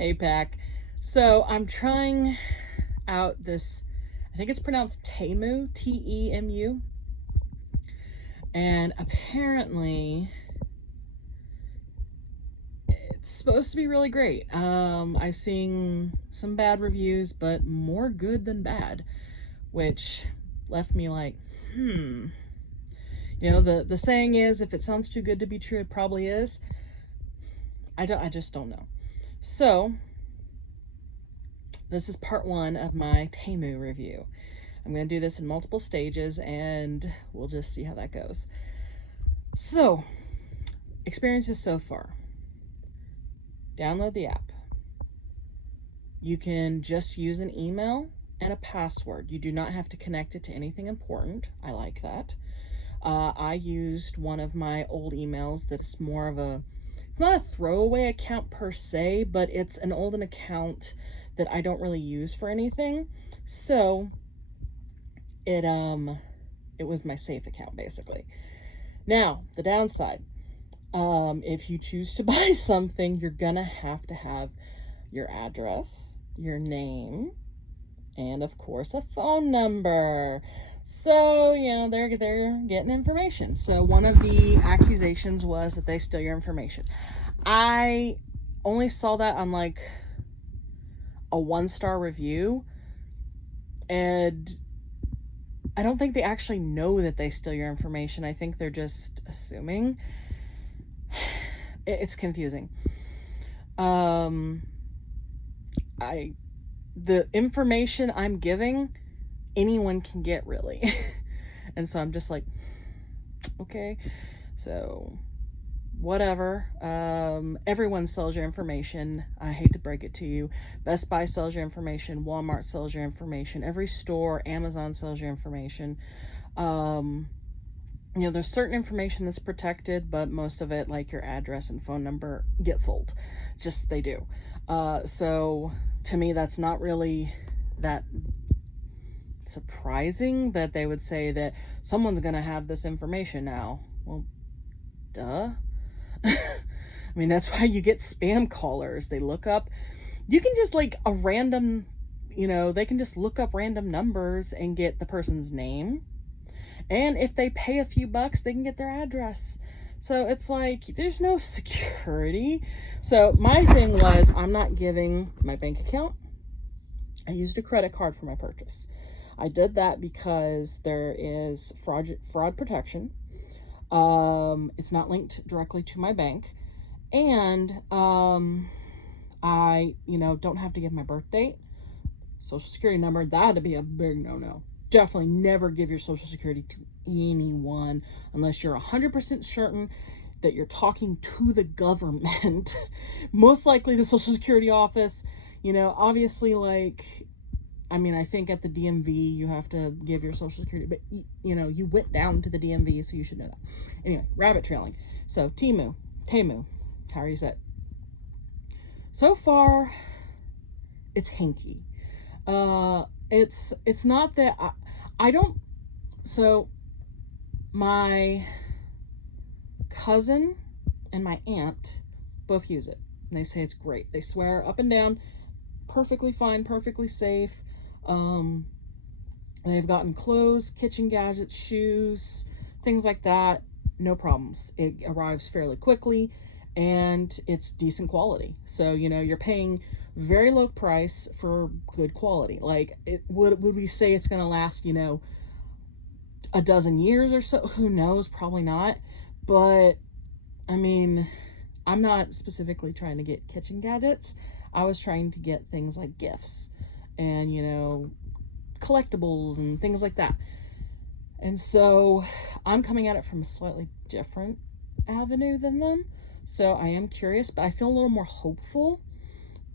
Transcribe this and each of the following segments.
APAC. So I'm trying out this, I think it's pronounced Temu, Temu. And apparently it's supposed to be really great. I've seen some bad reviews, but more good than bad, which left me like, the saying is, if it sounds too good to be true, it probably is. I just don't know. So this is part one of my Temu review. I'm going to do this in multiple stages and we'll just see how that goes. So, experiences so far. Download the app. You can just use an email and a password. You do not have to connect it to anything important. I like that. I used one of my old emails that's more of it's not a throwaway account per se, but it's an old account that I don't really use for anything. So it was my safe account basically. Now, the downside. If you choose to buy something, you're gonna have to have your address, your name, and of course a phone number. So, they're getting information. So one of the accusations was that they steal your information. I only saw that on like a 1-star review, and I don't think they actually know that they steal your information. I think they're just assuming. It's confusing. The information I'm giving, anyone can get really. And so I'm just like, okay, so whatever. Everyone sells your information. I hate to break it to you. Best Buy sells your information. Walmart sells your information. Every store, Amazon sells your information. There's certain information that's protected, but most of it, like your address and phone number, gets sold. Just they do. So to me, that's not really that surprising that they would say that someone's going to have this information now. Well, duh. I mean, that's why you get spam callers. They look up, you can just like a random, they can just look up random numbers and get the person's name. And if they pay a few bucks, they can get their address. So it's like, there's no security. So my thing was, I'm not giving my bank account. I used a credit card for my purchase. I did that because there is fraud protection. It's not linked directly to my bank. And I, don't have to give my birth date, social security number. That'd be a big no-no. Definitely never give your social security to anyone unless you're 100% certain that you're talking to the government. Most likely the Social Security office. Obviously, I think at the DMV you have to give your social security, but you went down to the DMV, so you should know that. Anyway, rabbit trailing. So Temu, how you say it? So far, it's hinky. It's not that I don't. So my cousin and my aunt both use it, and they say it's great. They swear up and down, perfectly fine, perfectly safe. They've gotten clothes, kitchen gadgets, shoes, things like that. No problems. It arrives fairly quickly, and it's decent quality. So you're paying very low price for good quality. Like, would we say it's going to last, a dozen years or so? Who knows? Probably not. But I mean, I'm not specifically trying to get kitchen gadgets. I was trying to get things like gifts and, collectibles and things like that. And so I'm coming at it from a slightly different avenue than them. So I am curious, but I feel a little more hopeful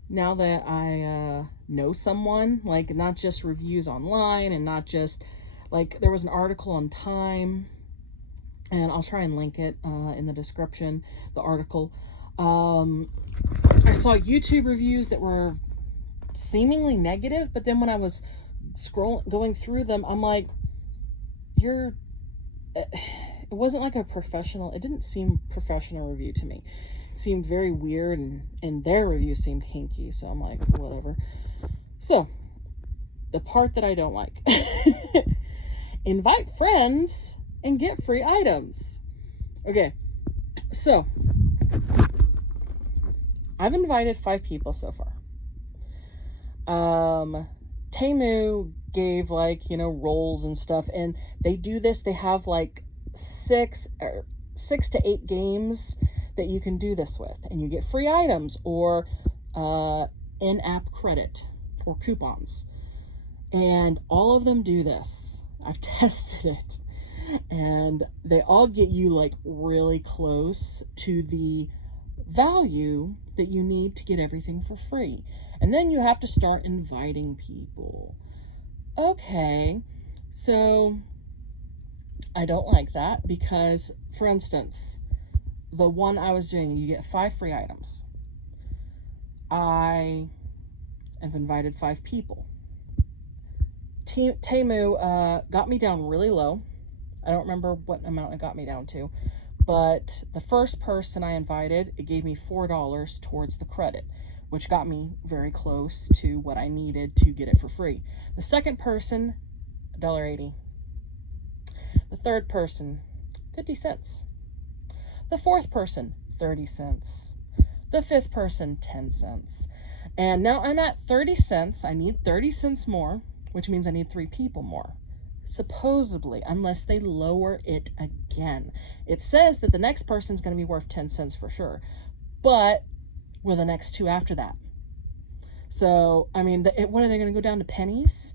now that I know someone, like not just reviews online and not just like, there was an article on Time, and I'll try and link it in the description, the article. I saw YouTube reviews that were seemingly negative, but then when I was going through them, I'm like, it wasn't like a professional, it didn't seem professional review to me. seemed very weird, and their review seemed hinky, so I'm like, whatever. So, the part that I don't like. Invite friends and get free items. Okay, so I've invited 5 people so far. Temu gave, like, you know, rolls and stuff, and they do this. They have like 6 to 8 games that you can do this with, and you get free items or in-app credit or coupons, and all of them do this. I've tested it, and they all get you like really close to the value that you need to get everything for free. And then you have to start inviting people. Okay, so I don't like that because, for instance, the one I was doing, you get 5 free items. I have invited 5 people. Temu got me down really low. I don't remember what amount it got me down to, but the first person I invited, it gave me $4 towards the credit, which got me very close to what I needed to get it for free. The second person, $1.80. The third person, 50 cents. The fourth person, 30 cents. The fifth person, 10 cents. And now I'm at 30 cents. I need 30 cents more, which means I need 3 people more. Supposedly, unless they lower it again. It says that the next person's going to be worth 10 cents for sure. But will the next 2 after that? So, I mean, what are they going to go down to pennies?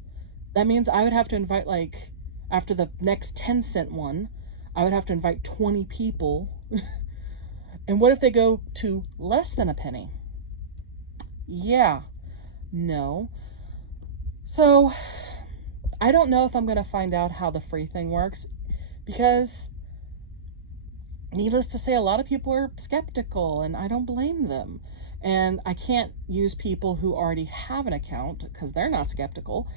That means I would have to invite, like, after the next 10-cent one, I would have to invite 20 people. And what if they go to less than a penny? Yeah. No. So, I don't know if I'm going to find out how the free thing works, because needless to say, a lot of people are skeptical, and I don't blame them. And I can't use people who already have an account because they're not skeptical.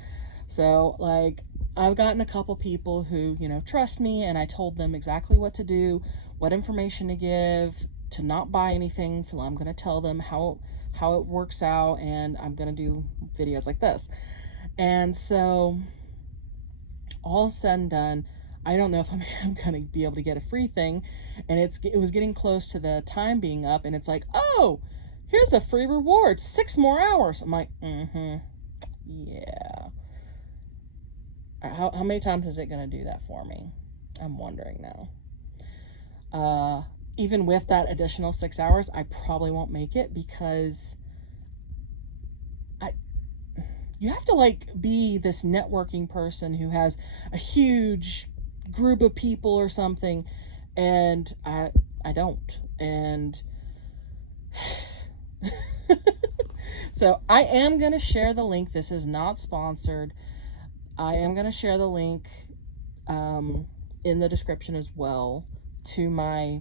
So, like, I've gotten a couple people who, you know, trust me, and I told them exactly what to do, what information to give, to not buy anything. So I'm going to tell them how it works out, and I'm going to do videos like this. And so, all said and done, I don't know if I'm going to be able to get a free thing. And it was getting close to the time being up, and it's like, oh, here's a free reward, 6 more hours. I'm like, yeah. How many times is it going to do that for me? I'm wondering now. Even with that additional 6 hours, I probably won't make it, because you have to, like, be this networking person who has a huge group of people or something, and I don't. And so I am going to share the link. This is not sponsored. I am going to share the link in the description as well to my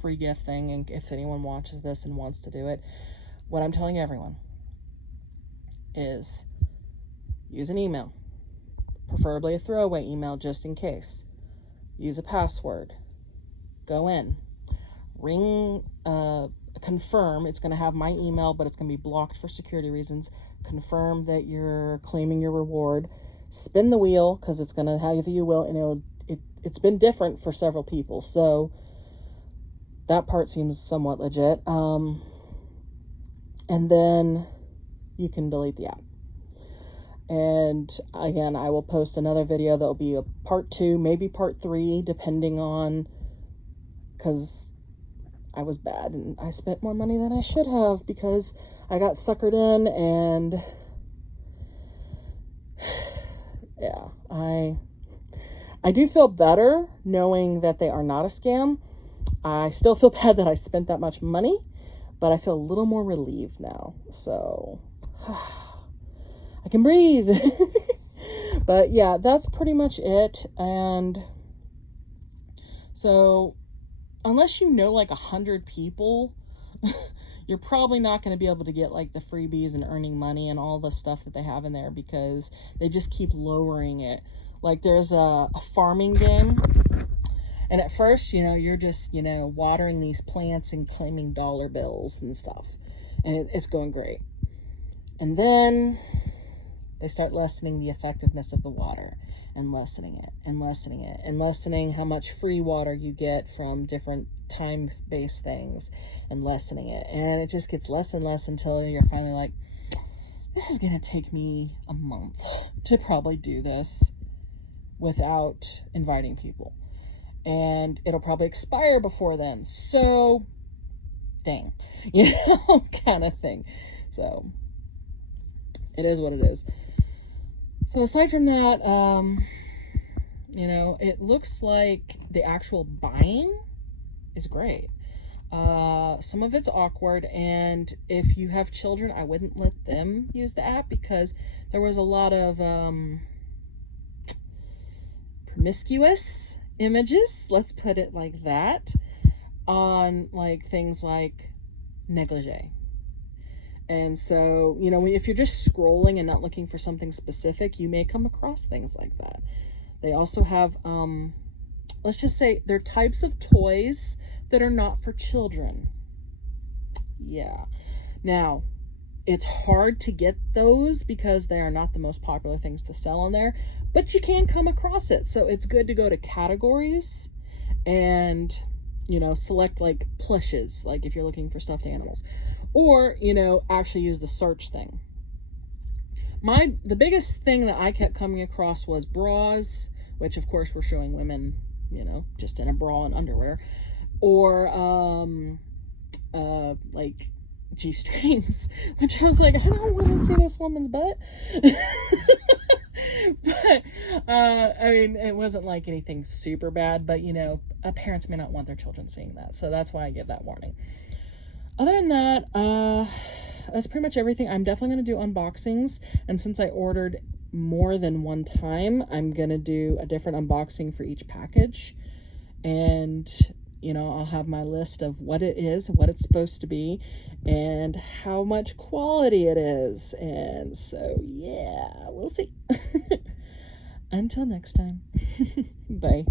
free gift thing, and if anyone watches this and wants to do it, what I'm telling everyone is use an email, preferably a throwaway email just in case. Use a password. Go in. Ring, confirm. It's going to have my email, but it's going to be blocked for security reasons. Confirm that you're claiming your reward. Spin the wheel, because it's going to have you will, and it's been different for several people, so that part seems somewhat legit. And then you can delete the app. And again, I will post another video that will be a part 2, maybe part 3, depending on, because I was bad and I spent more money than I should have because I got suckered in. And yeah, I do feel better knowing that they are not a scam. I still feel bad that I spent that much money, but I feel a little more relieved now. So I can breathe. But yeah, that's pretty much it. And so unless you know like 100 people, you're probably not going to be able to get like the freebies and earning money and all the stuff that they have in there, because they just keep lowering it. Like there's a farming game, And at first, you're just, watering these plants and claiming dollar bills and stuff. And it's going great. And then they start lessening the effectiveness of the water, and lessening it and lessening it and lessening how much free water you get from different time-based things, and lessening it. And it just gets less and less until you're finally like, this is going to take me a month to probably do this without inviting people. And it'll probably expire before then. So, dang, kind of thing. So, it is what it is. So, aside from that, it looks like the actual buying is great. Some of it's awkward, and if you have children, I wouldn't let them use the app, because there was a lot of promiscuous images, let's put it like that, on like things like negligee. And so, if you're just scrolling and not looking for something specific, you may come across things like that. They also have, let's just say, they're types of toys that are not for children. Yeah. Now, it's hard to get those because they are not the most popular things to sell on there, but you can come across it. So it's good to go to categories and, select like plushes, like if you're looking for stuffed animals, or, actually use the search thing. The biggest thing that I kept coming across was bras, which of course we're showing women, just in a bra and underwear, or like G-strings, which I was like, I don't want to see this woman's butt. But I mean, it wasn't like anything super bad, but parents may not want their children seeing that, so that's why I give that warning. Other than that, that's pretty much everything. I'm definitely going to do unboxings, and since I ordered more than one time, I'm going to do a different unboxing for each package. And I'll have my list of what it is, what it's supposed to be, and how much quality it is. And so, yeah, we'll see. Until next time. Bye.